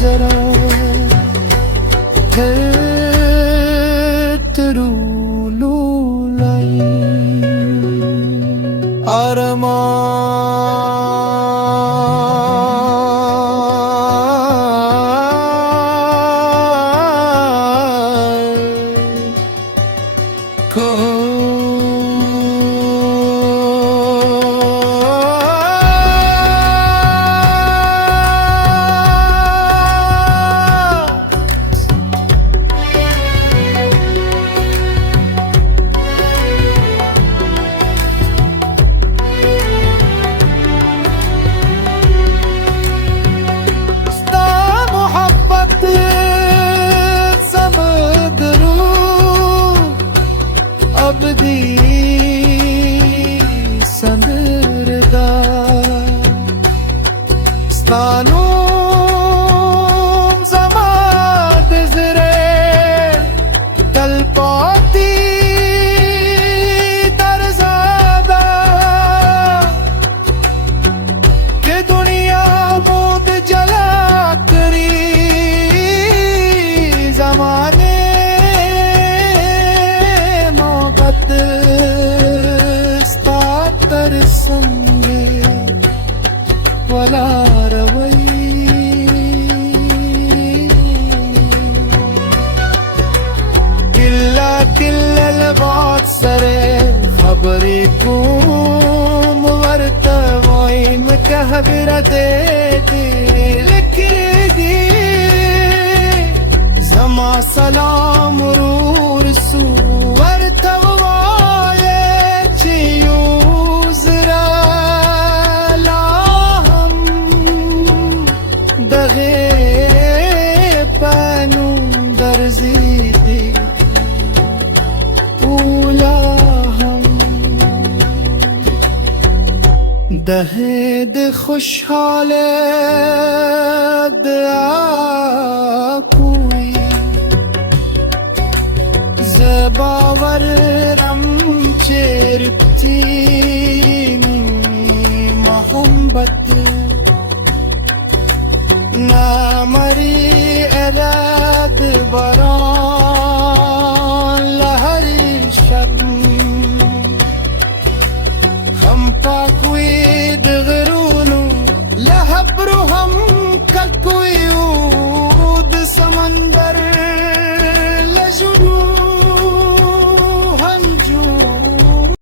जरा terululai arman ko abdi sanırda stanum zaman dizre talpati tarzada ke duniya mud jala kari zamane स्तातर संगे वला रवई किल्ला किल्लल बात सरे खबरी कुम वर्तवाई में कहबिर दे लिख दी जमा सलाम रूर सुवर तवाए चियूज़रा लाहम दगे पनु दर्जी दी उलाहम दहेद खुशहाल दया बावर रम चेरती मोहब्बत ना मरी एराद बरा